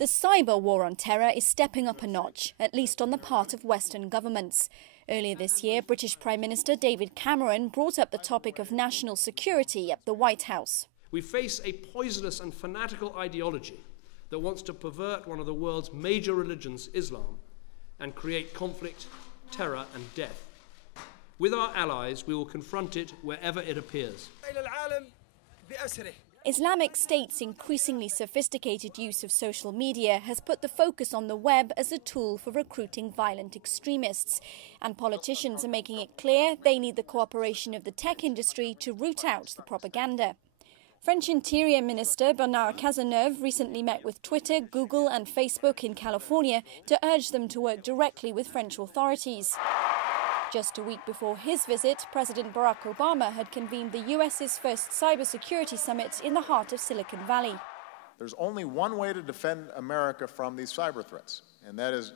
The cyber war on terror is stepping up a notch, at least on the part of Western governments. Earlier this year, British Prime Minister David Cameron brought up the topic of national security at the White House. We face a poisonous and fanatical ideology that wants to pervert one of the world's major religions, Islam, and create conflict, terror and death. With our allies, we will confront it wherever it appears. Islamic State's increasingly sophisticated use of social media has put the focus on the web as a tool for recruiting violent extremists. And politicians are making it clear they need the cooperation of the tech industry to root out the propaganda. French Interior Minister Bernard Cazeneuve recently met with Twitter, Google and Facebook in California to urge them to work directly with French authorities. Just a week before his visit, President Barack Obama had convened the US's first cybersecurity summit in the heart of Silicon Valley. There's only one way to defend America from these cyber threats, and that is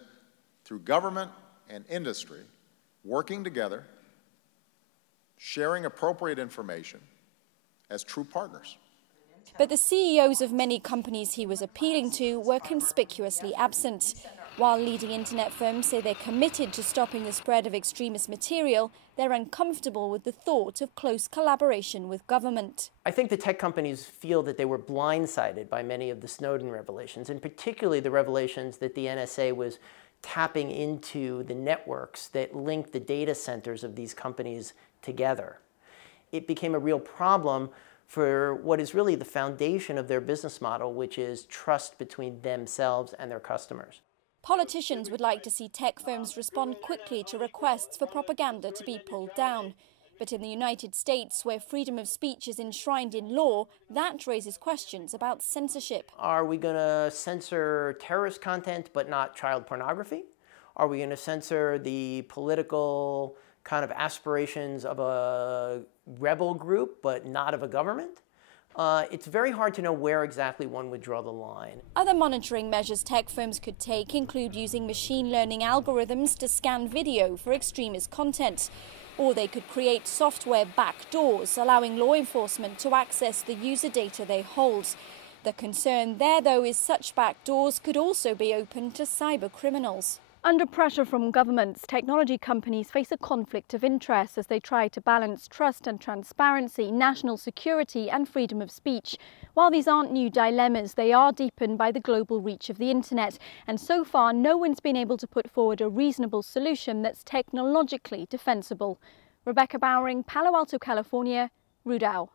through government and industry working together, sharing appropriate information as true partners. But the CEOs of many companies he was appealing to were conspicuously absent. While leading internet firms say they're committed to stopping the spread of extremist material, they're uncomfortable with the thought of close collaboration with government. I think the tech companies feel that they were blindsided by many of the Snowden revelations, and particularly the revelations that the NSA was tapping into the networks that link the data centers of these companies together. It became a real problem for what is really the foundation of their business model, which is trust between themselves and their customers. Politicians would like to see tech firms respond quickly to requests for propaganda to be pulled down. But in the United States, where freedom of speech is enshrined in law, that raises questions about censorship. Are we going to censor terrorist content but not child pornography? Are we going to censor the political kind of aspirations of a rebel group but not of a government? It's very hard to know where exactly one would draw the line. Other monitoring measures tech firms could take include using machine learning algorithms to scan video for extremist content. Or they could create software backdoors, allowing law enforcement to access the user data they hold. The concern there, though, is such backdoors could also be open to cyber criminals. Under pressure from governments, technology companies face a conflict of interest as they try to balance trust and transparency, national security and freedom of speech. While these aren't new dilemmas, they are deepened by the global reach of the internet. And so far, no one's been able to put forward a reasonable solution that's technologically defensible. Rebecca Bowering, Palo Alto, California, Rudao.